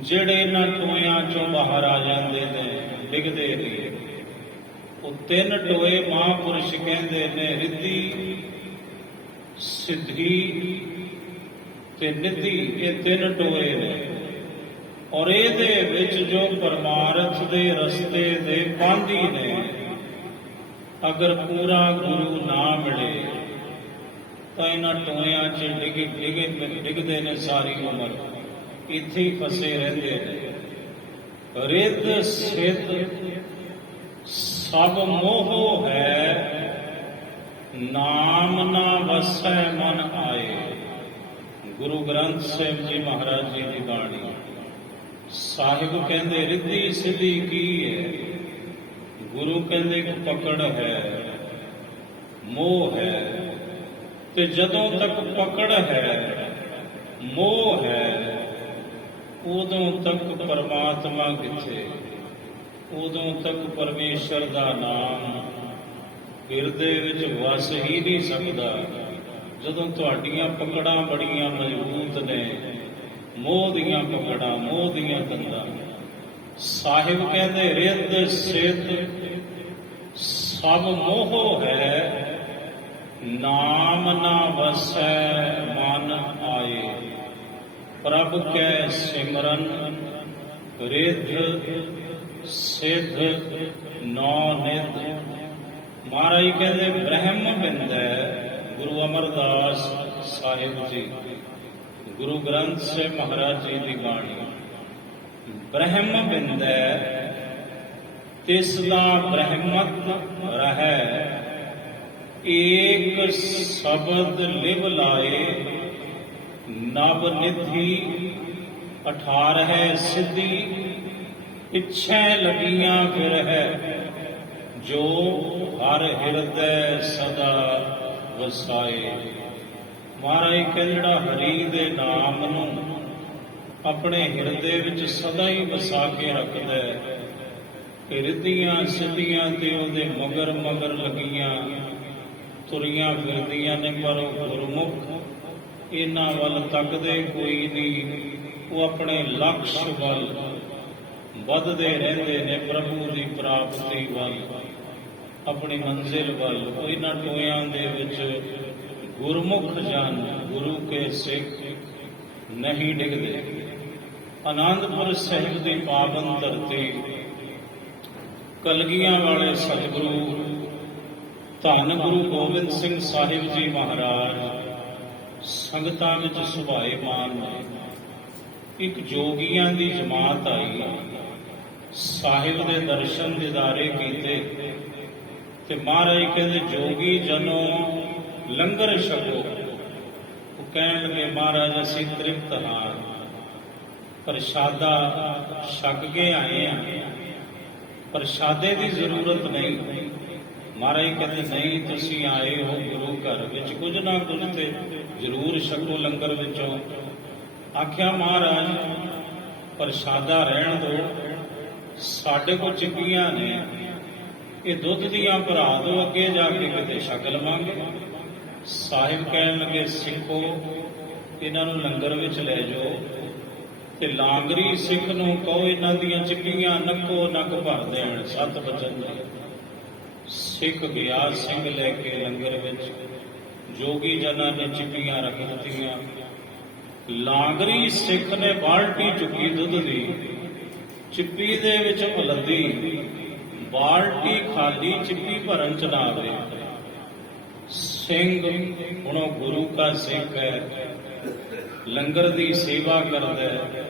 ਜਿਹੜੇ ਇਹਨਾਂ ਟੋਇਆਂ ਚੋਂ ਬਾਹਰ ਆ ਜਾਂਦੇ ਨੇ, ਡਿੱਗਦੇ ਨਹੀਂ। ਉਹ 3 ਟੋਏ ਮਹਾਂਪੁਰਸ਼ ਕਹਿੰਦੇ ਨੇ ਰਿੱਧੀ ਸਿੱਧੀ ਤੇ ਨਿੱਧੀ, ਇਹ 3 ਟੋਏ ਨੇ। ਔਰ ਇਹਦੇ ਵਿੱਚ ਜੋ ਪਰਮਾਰਥ ਦੇ ਰਸਤੇ ਦੇ ਪਾਂਧੀ ਨੇ, ਅਗਰ ਪੂਰਾ ਗੁਰੂ ਨਾ ਮਿਲੇ ਤਾਂ ਇਹਨਾਂ ਟੋਇਆਂ 'ਚ ਡਿੱਗਦੇ ਨੇ ਸਾਰੀ ਉਮਰ, ਇੱਥੇ ਹੀ ਫਸੇ ਰਹਿੰਦੇ ਨੇ। ਰਿੱਧ ਸਿੱਧ ਸਭ ਮੋਹ ਹੈ, ਨਾਮ ਨਾ ਵਸੈ ਮਨ ਆਏ। ਗੁਰੂ ਗ੍ਰੰਥ ਸਾਹਿਬ ਜੀ ਮਹਾਰਾਜ ਜੀ ਦੀ ਬਾਣੀ। ਸਾਹਿਬ ਕਹਿੰਦੇ ਰਿੱਧੀ ਸਿੱਧੀ ਕੀ ਹੈ? ਗੁਰੂ ਕਹਿੰਦੇ ਕਿ ਪਕੜ ਹੈ, ਮੋਹ ਹੈ। ਤੇ ਜਦੋਂ ਤੱਕ ਪਕੜ ਹੈ, ਮੋਹ ਹੈ, ਉਦੋਂ ਤੱਕ ਪਰਮਾਤਮਾ ਕਿੱਥੇ? ਉਦੋਂ ਤੱਕ ਪਰਮੇਸ਼ਰ ਦਾ ਨਾਮ ਹਿਰਦੇ ਵਿੱਚ ਵਸ ਹੀ ਨਹੀਂ ਸਕਦਾ। ਜਦੋਂ ਤੁਹਾਡੀਆਂ ਪਕੜਾਂ ਬੜੀਆਂ ਮਜ਼ਬੂਤ ਨੇ, ਮੋਹ ਦੀਆਂ ਪਕੜਾਂ, ਮੋਹ ਦੀਆਂ ਤੰਦਾਂ। ਸਾਹਿਬ ਕਹਿੰਦੇ ਰਿੱਧ ਸਿੱਧ ਸਭ ਮੋਹ ਹੈ, ਨਾਮ ਨਾ ਵਸੈ ਮਨ ਆਏ। ਪ੍ਰਭ ਕੈ ਸਿਮਰਨ ਰਿੱਧ ਸਿੱਧ ਨੌ ਨਿੱਧ। ਮਹਾਰਾਜ ਕਹਿੰਦੇ ਬ੍ਰਹਮ ਬਿੰਦੈ। ਗੁਰੂ ਅਮਰਦਾਸ ਸਾਹਿਬ ਜੀ ਗੁਰੂ ਗ੍ਰੰਥ ਸਾਹਿਬ ਮਹਾਰਾਜ ਜੀ ਦੀ ਬਾਣੀ। ਬ੍ਰਹਮ ਬਿੰਦੈ ਤਿਸ ਦਾ ਬ੍ਰਹਮਤ ਰਹੈ, ਏਕ ਸ਼ਬਦ ਲਿਵ ਲਾਏ। ਨਵ ਨਿਧੀ 18 ਸਿੱਧੀ, ਪਿੱਛੇ ਲੱਗੀਆਂ ਫਿਰ ਹੈ, ਜੋ ਹਰ ਹਿਰਦੈ ਸਦਾ ਵਸਾਏ। ਮਹਾਰਾਜ ਕਹਿੰਦੇ ਜਿਹੜਾ ਹਰੀ ਦੇ ਨਾਮ ਨੂੰ ਆਪਣੇ ਹਿਰਦੇ ਵਿੱਚ ਸਦਾ ਹੀ ਵਸਾ ਕੇ ਰੱਖਦਾ ਹੈ, ਕਿ ਰਿੱਧੀਆਂ ਸਿੱਧੀਆਂ ਤੇ ਉਹਦੇ ਮਗਰ ਮਗਰ ਲੱਗੀਆਂ ਤੁਰੀਆਂ ਫਿਰਦੀਆਂ ਨੇ, ਪਰ ਉਹ ਗੁਰਮੁਖ ਇਹਨਾਂ ਵੱਲ ਤੱਕਦੇ ਕੋਈ ਨਹੀਂ। ਉਹ ਆਪਣੇ ਲਕਸ਼ ਵੱਲ ਵੱਧਦੇ ਰਹਿੰਦੇ ਨੇ, ਪ੍ਰਭੂ ਦੀ ਪ੍ਰਾਪਤੀ ਵੱਲ, ਆਪਣੀ ਮੰਜ਼ਿਲ ਵੱਲ। ਉਹ ਇਹਨਾਂ ਟੋਇਆਂ ਦੇ ਵਿੱਚ ਗੁਰਮੁਖ ਜਨ ਗੁਰੂ ਕੇ ਸਿੱਖ ਨਹੀਂ ਡਿੱਗਦੇ। ਆਨੰਦਪੁਰ ਸਾਹਿਬ ਦੀ ਪਾਵਨ ਧਰਤੀ, ਕਲਗੀਆਂ ਵਾਲੇ ਸਤਿਗੁਰੂ ਧੰਨ ਗੁਰੂ ਗੋਬਿੰਦ ਸਿੰਘ ਸਾਹਿਬ ਜੀ ਮਹਾਰਾਜ ਸੰਗਤਾਂ ਵਿੱਚ ਸੁਭਾਏਮਾਨ ਨੇ। ਇੱਕ ਜੋਗੀਆਂ ਦੀ ਜਮਾਤ ਆਈ, ਸਾਹਿਬ ਦੇ ਦਰਸ਼ਨ ਦਿਦਾਰੇ ਕੀਤੇ ਤੇ ਮਹਾਰਾਜ ਕਹਿੰਦੇ ਜੋਗੀ ਜਨੋ ਲੰਗਰ ਛਕੋ। ਉਹ ਕਹਿਣ ਲੱਗੇ ਮਹਾਰਾਜ ਅਸੀਂ ਤ੍ਰਿਪਤ ਹਾਂ, ਪ੍ਰਸ਼ਾਦਾ ਛਕ ਕੇ ਆਏ ਆ, ਪ੍ਰਸ਼ਾਦੇ ਦੀ ਜ਼ਰੂਰਤ ਨਹੀਂ। ਮਹਾਰਾਜ ਕਹਿੰਦੇ ਨਹੀਂ, ਤੁਸੀਂ ਆਏ ਹੋ ਗੁਰੂ ਘਰ ਵਿੱਚ, ਕੁਝ ਨਾ ਕੁਝ ਤੇ ਜ਼ਰੂਰ ਛਕੋ ਲੰਗਰ ਵਿੱਚੋਂ। ਆਖਿਆ ਮਹਾਰਾਜ ਪ੍ਰਸ਼ਾਦਾ ਰਹਿਣ ਦਿਓ, ਸਾਡੇ ਕੋਲ ਚਿੱਪੀਆਂ ਨੇ, ਇਹ ਦੁੱਧ ਦੀਆਂ ਭਰਾ ਦਿਓ, ਅੱਗੇ ਜਾ ਕੇ ਕਿਤੇ ਛਕ ਲਵਾਂਗੇ। ਸਾਹਿਬ ਕਹਿਣ ਲੱਗੇ ਸਿੱਖੋ, ਇਹਨਾਂ ਨੂੰ ਲੰਗਰ ਵਿੱਚ ਲੈ ਜਾਓ ਤੇ ਲਾਂਗਰੀ ਸਿੱਖ ਨੂੰ ਕਹੋ ਇਹਨਾਂ ਦੀਆਂ ਚਿੱਪੀਆਂ ਨੱਕੋ ਨੱਕ ਭਰ ਦੇਣ, 7 ਵਚਨ ਨੇ। ਸਿੱਖ ਗਿਆ, ਸਿੰਘ ਲੈ ਕੇ ਲੰਗਰ ਵਿੱਚ, ਜੋਗੀ ਜਨਾਂ ਨੇ ਚਿੱਪੀਆਂ ਰੱਖ ਦਿੱਤੀਆਂ। ਲਾਂਗਰੀ ਸਿੱਖ ਨੇ ਬਾਲਟੀ ਚੁੱਕੀ ਦੁੱਧ ਦੀ, ਚਿੱਪੀ ਦੇ ਵਿੱਚ ਉਲੱਦੀ, ਬਾਲਟੀ ਖਾਲੀ, ਚਿੱਪੀ ਭਰਨ ਚ ਨਾ ਆਵੇ। ਸਿੰਘ ਹੁਣ ਉਹ ਗੁਰੂ ਕਾ ਸਿੱਖ ਹੈ, ਲੰਗਰ ਦੀ ਸੇਵਾ ਕਰਦਾ ਹੈ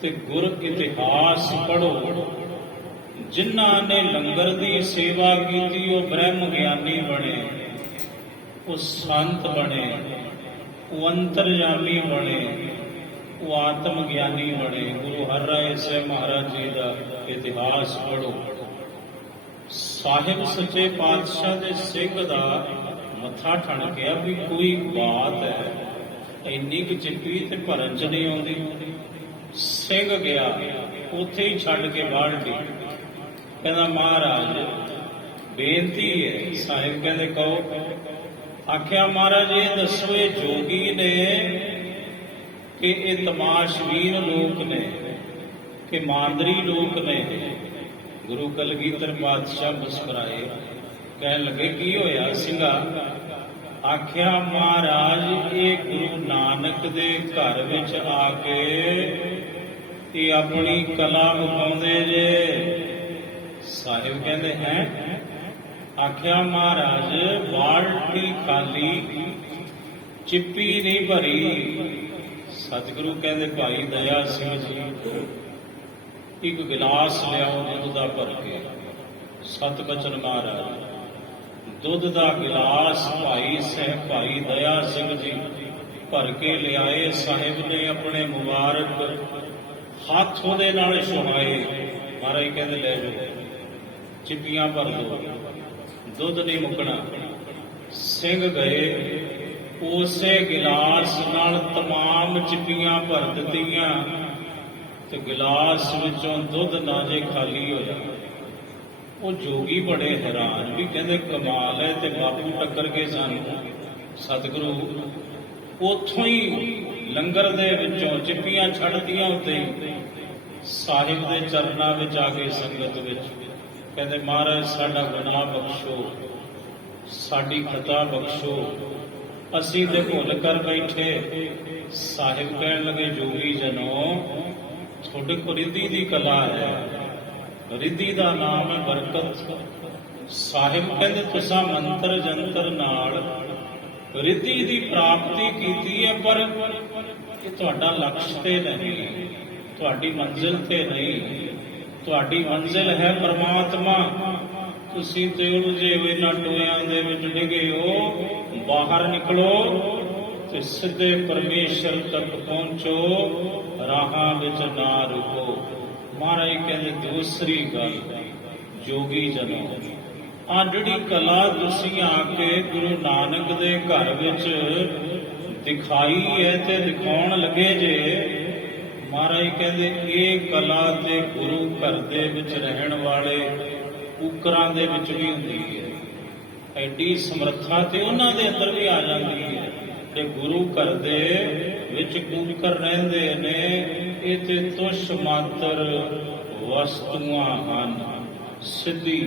ਤੇ ਗੁਰ ਇਤਿਹਾਸ ਪੜ੍ਹੋ। ਜਿਨ੍ਹਾਂ ਨੇ ਲੰਗਰ ਦੀ ਸੇਵਾ ਕੀਤੀ ਉਹ ਬ੍ਰਹਮ ਗਿਆਨੀ ਬਣੇ, ਉਹ ਸੰਤ ਬਣੇ, ਉਹ ਅੰਤਰਜਾਮੀ ਬਣੇ, ਉਹ ਆਤਮ ਗਿਆਨੀ ਬਣੇ। ਗੁਰੂ ਹਰਿਰਾਏ ਸਾਹਿਬ ਮਹਾਰਾਜ ਜੀ ਦਾ ਇਤਿਹਾਸ ਪੜ੍ਹੋ। ਸਾਹਿਬ ਸੱਚੇ ਪਾਤਸ਼ਾਹ ਦੇ ਸਿੰਘ ਦਾ ਮੱਥਾ ਠਣ ਗਿਆ ਵੀ ਕੋਈ ਬਾਤ ਹੈ, ਇੰਨੀ ਕੁ ਚਿੱਪੀ ਤੇ ਭਰਨ ਚ ਨਹੀਂ ਆਉਂਦੀ। ਸਿੰਘ ਗਿਆ, ਉੱਥੇ ਹੀ ਛੱਡ ਕੇ ਬਾਲਟੀ, ਕਹਿੰਦਾ ਮਹਾਰਾਜ ਬੇਨਤੀ ਹੈ। ਸਾਹਿਬ ਕਹਿੰਦੇ ਕਹੋ। ਆਖਿਆ ਮਹਾਰਾਜ ਇਹ ਦੱਸੋ, ਇਹ ਜੋਗੀ ਨੇ ਕਿ ਇਹ ਤਮਾਸ਼ਬੀਨ ਲੋਕ ਨੇ ਕਿ ਮਾਂਦਰੀ ਲੋਕ ਨੇ? ਗੁਰੂ ਕਲਗੀਧਰ ਪਾਤਸ਼ਾਹ ਮੁਸਕਰਾਏ, ਕਹਿਣ ਲੱਗੇ ਕੀ ਹੋਇਆ ਸਿੰਘਾ? ਆਖਿਆ ਮਹਾਰਾਜ ਇਹ ਗੁਰੂ ਨਾਨਕ ਦੇ ਘਰ ਵਿੱਚ ਆ ਕੇ ਇਹ ਆਪਣੀ ਕਲਾ ਵਿਖਾਉਂਦੇ ਜੇ। ਸਾਹਿਬ ਕਹਿੰਦੇ ਹੈ? ਆਖਿਆ ਮਹਾਰਾਜ ਬਾਲਟੀ ਖਾਲੀ, ਚਿੱਪੀ ਨਹੀਂ ਭਰੀ। ਸਤਿਗੁਰੂ ਕਹਿੰਦੇ ਭਾਈ ਦਇਆ ਸਿੰਘ ਜੀ ਇੱਕ ਗਿਲਾਸ ਲਿਆਓ ਦੁੱਧ ਦਾ ਭਰ ਕੇ। ਸਤ ਬਚਨ ਮਹਾਰਾਜ, ਦੁੱਧ ਦਾ ਗਿਲਾਸ ਭਾਈ ਦਇਆ ਸਿੰਘ ਜੀ ਭਰ ਕੇ ਲਿਆਏ। ਸਾਹਿਬ ਨੇ ਆਪਣੇ ਮੁਬਾਰਕ ਹੱਥ ਉਹਦੇ ਨਾਲ ਛੁਹਾਏ। ਮਹਾਰਾਜ ਕਹਿੰਦੇ ਲੈ ਜਾਓ, ਚਿੱਪੀਆਂ ਭਰ ਦਿਓ, ਦੁੱਧ ਨਹੀਂ ਮੁੱਕਣਾ। ਸਿੰਘ ਗਏ, ਉਸੇ ਗਿਲਾਸ ਨਾਲ ਤਮਾਮ ਚਿੱਪੀਆਂ ਭਰ ਦਿੱਤੀਆਂ ਤੇ ਗਿਲਾਸ ਵਿੱਚੋਂ ਦੁੱਧ ਨਾ ਜੇ ਖਾਲੀ ਹੋਇਆ। ਉਹ ਜੋਗੀ ਬੜੇ ਹੈਰਾਨ, ਵੀ ਕਹਿੰਦੇ ਕਮਾਲ ਹੈ, ਤੇ ਬਾਪੂ ਟੱਕਰ ਕੇ ਸਾਨੂੰ। ਸਤਿਗੁਰੂ ਉੱਥੋਂ ਹੀ ਲੰਗਰ ਦੇ ਵਿੱਚੋਂ ਚਿੱਪੀਆਂ ਛੱਡਤੀਆਂ ਉੱਤੇ ਸਾਹਿਬ ਦੇ ਚਰਨਾਂ ਵਿੱਚ ਆ ਕੇ ਸੰਗਤ ਵਿੱਚ ਕਹਿੰਦੇ ਮਹਾਰਾਜ ਸਾਡਾ ਗੁਨਾਹ ਬਖਸ਼ੋ, ਸਾਡੀ ਖਤਾ ਬਖਸ਼ੋ, ਅਸੀਂ ਤੇ ਭੁੱਲ ਕਰ ਬੈਠੇ। ਸਾਹਿਬ ਕਹਿਣ ਲੱਗੇ ਜੋਗੀ ਜਨੋ ਤੁਹਾਡੇ ਕੋਲ ਰਿੱਧੀ ਦੀ ਕਲਾ ਹੈ, ਰਿੱਧੀ ਦਾ ਨਾਮ ਹੈ ਬਰਕਤ। ਸਾਹਿਬ ਕਹਿੰਦੇ ਤੁਸਾਂ ਮੰਤਰ ਜੰਤਰ ਨਾਲ ਰਿੱਧੀ ਦੀ ਪ੍ਰਾਪਤੀ ਕੀਤੀ ਹੈ, ਪਰ ਇਹ ਤੁਹਾਡਾ ਲਕਸ਼ ਤੇ ਨਹੀਂ, ਤੁਹਾਡੀ ਮੰਜ਼ਿਲ ਤੇ ਨਹੀਂ। ਤੁਹਾਡੀ ਮੰਜ਼ਿਲ ਹੈ ਪਰਮਾਤਮਾ। ਤੁਸੀਂ ਤੇ ਉਲਝੇ ਹੋਏ ਨਾ ਟੋਇਆਂ ਦੇ ਵਿੱਚ ਡਿੱਗੇ ਹੋ, ਬਾਹਰ ਨਿਕਲੋ ਤੇ ਸਿੱਧੇ ਪਰਮੇਸ਼ਰ ਤੱਕ ਪਹੁੰਚੋ, ਰਾਹਾਂ ਵਿੱਚ ਨਾ ਰੁਕੋ। ਮਹਾਰਾਜ ਕਹਿੰਦੇ ਦੂਸਰੀ ਗੱਲ, ਜੋਗੀ ਜਨੋ ਆ ਜਿਹੜੀ ਕਲਾ ਤੁਸੀਂ ਆ ਕੇ ਗੁਰੂ ਨਾਨਕ ਦੇ ਘਰ ਵਿੱਚ ਦਿਖਾਈ ਹੈ ਤੇ ਦਿਖਾਉਣ ਲੱਗੇ ਜੇ, ਮਹਾਰਾਜ ਕਹਿੰਦੇ ਇਹ ਕਲਾ ਤੇ ਗੁਰੂ ਘਰ ਦੇ ਵਿੱਚ ਰਹਿਣ ਵਾਲੇ ਕੂਕਰਾਂ ਦੇ ਵਿੱਚ ਵੀ ਹੁੰਦੀ ਹੈ। ਐਡੀ ਸਮਰੱਥਾ ਤੇ ਉਹਨਾਂ ਦੇ ਅੰਦਰ ਵੀ ਆ ਜਾਂਦੀ ਹੈ। ਤੇ ਗੁਰੂ ਘਰ ਦੇ ਵਿੱਚ ਕੂਕਰ ਰਹਿੰਦੇ ਨੇ, ਇਹ ਤੇ ਤੁਸ਼ ਮਾਤਰ ਵਸਤੂਆਂ ਹਨ। ਸਿੱਧੀ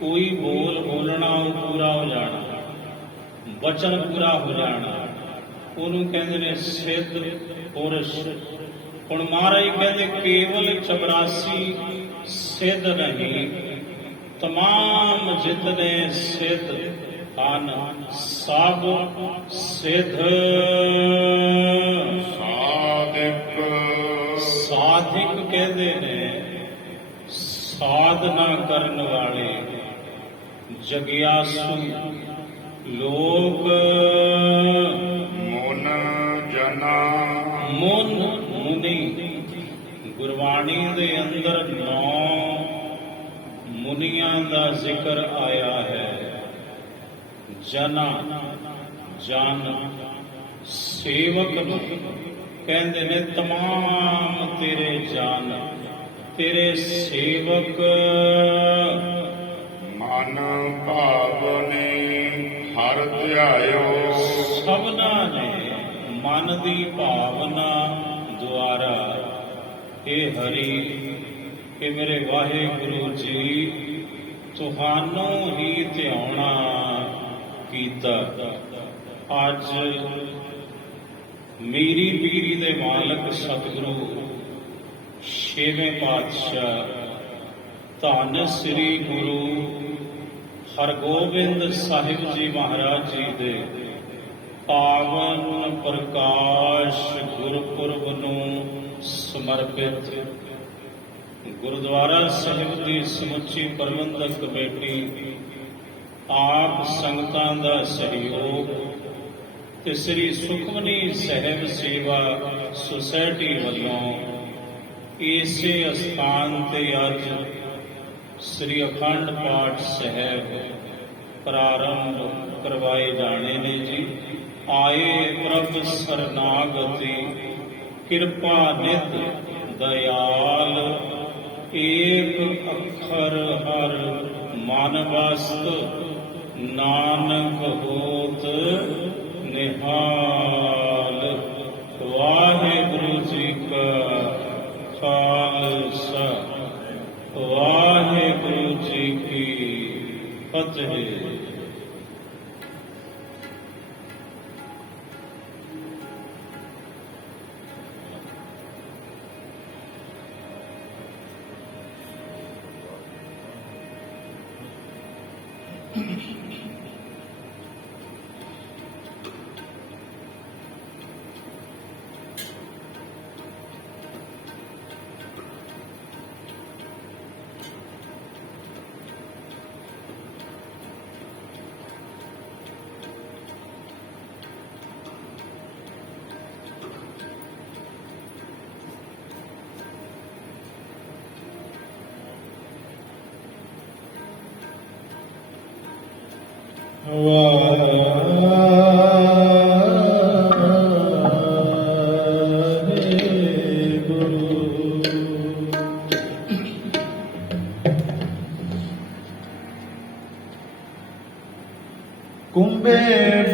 ਕੋਈ ਬੋਲਣਾ ਉਹ ਪੂਰਾ ਹੋ ਜਾਣਾ। ਬਚਨ ਪੂਰਾ ਹੋ ਜਾਣਾ, ਉਹਨੂੰ ਕਹਿੰਦੇ ਨੇ ਸਿੱਧ ਪੁਰਸ਼। ਹੁਣ ਮਹਾਰਾਜ ਕਹਿੰਦੇ ਕੇਵਲ 84 ਸਿੱਧ ਨਹੀਂ, ਤਮਾਮ ਜਿਤਨੇ ਸਿੱਧ ਹਨ ਸਭ ਸਿੱਧ ਸਾਧਿਕ। ਸਾਧਿਕ ਕਹਿੰਦੇ ਨੇ ਸਾਧਨਾ ਕਰਨ ਵਾਲੇ, ਜਗਿਆਸੂ ਲੋਕ। ਮਨ ਜਨਾ ਮਨ ਮੁਨੀ, ਗੁਰਬਾਣੀ ਦੇ ਅੰਦਰ 9 ਮੁਨੀਆਂ ਦਾ ਜ਼ਿਕਰ ਆਇਆ ਹੈ। ਜਨਾ ਜਨ, ਸੇਵਕ ਨੂੰ ਕਹਿੰਦੇ ਨੇ ਤਮਾਮ ਤੇਰੇ ਜਨ, ਤੇਰੇ ਸੇਵਕ। ਮਨ ਭਾਵਨੇ ਹਰ ਧਿਆਇਓ। ਸਭਨਾ ਨੇ ਮਨ ਦੀ ਭਾਵਨਾ ਦੁਆਰਾ ਇਹ ਹਰੀ, ਕਿ ਮੇਰੇ ਵਾਹਿਗੁਰੂ ਜੀ ਤੁਹਾਨੂੰ ਹੀ ਧਿਆਉਣਾ ਕੀਤਾ। ਅੱਜ ਮੇਰੀ ਪੀਰੀ ਦੇ ਮਾਲਕ ਸਤਿਗੁਰੂ ਛੇਵੇਂ ਪਾਤਸ਼ਾਹ ਧੰਨ ਸ੍ਰੀ ਗੁਰੂ ਹਰਗੋਬਿੰਦ ਸਾਹਿਬ ਜੀ ਮਹਾਰਾਜ ਜੀ ਦੇ ਪਾਵਨ ਪ੍ਰਕਾਸ਼ ਗੁਰਪੁਰਬ ਨੂੰ ਸਮਰਪਿਤ ਗੁਰਦੁਆਰਾ ਸਾਹਿਬ ਦੀ ਸਮੁੱਚੀ ਪ੍ਰਬੰਧਕ ਕਮੇਟੀ, ਆਪ ਸੰਗਤਾਂ ਦਾ ਸਹਿਯੋਗ ਤੇ ਸ੍ਰੀ ਸੁਖਮਨੀ ਸਾਹਿਬ ਸੇਵਾ ਸੁਸਾਇਟੀ ਵੱਲੋਂ ਇਸੇ ਅਸਥਾਨ ਤੇ ਅੱਜ ਸ੍ਰੀ ਅਖੰਡ ਪਾਠ ਸਾਹਿਬ ਪ੍ਰਾਰੰਭ ਕਰਵਾਏ ਜਾਣੇ ਨੇ ਜੀ। ਆਏ ਪ੍ਰਭ ਸਰਨਾਗਤੀ, ਕਿਰਪਾ ਨਿਤ ਦਇਆਲ, ਏਕ ਅੱਖਰ ਹਰ ਮਨ ਵਸਤ, ਨਾਨਕ ਹੋਤ ਨਿਹਾਲ। ਵਾਹਿਗੁਰੂ ਜੀ ਕਾ ਖਾਲਸਾ, ਵਾਹਿਗੁਰੂ ਜੀ ਕੀ ਫਤਿਹ। ਵਾਹਿਗੁਰੂ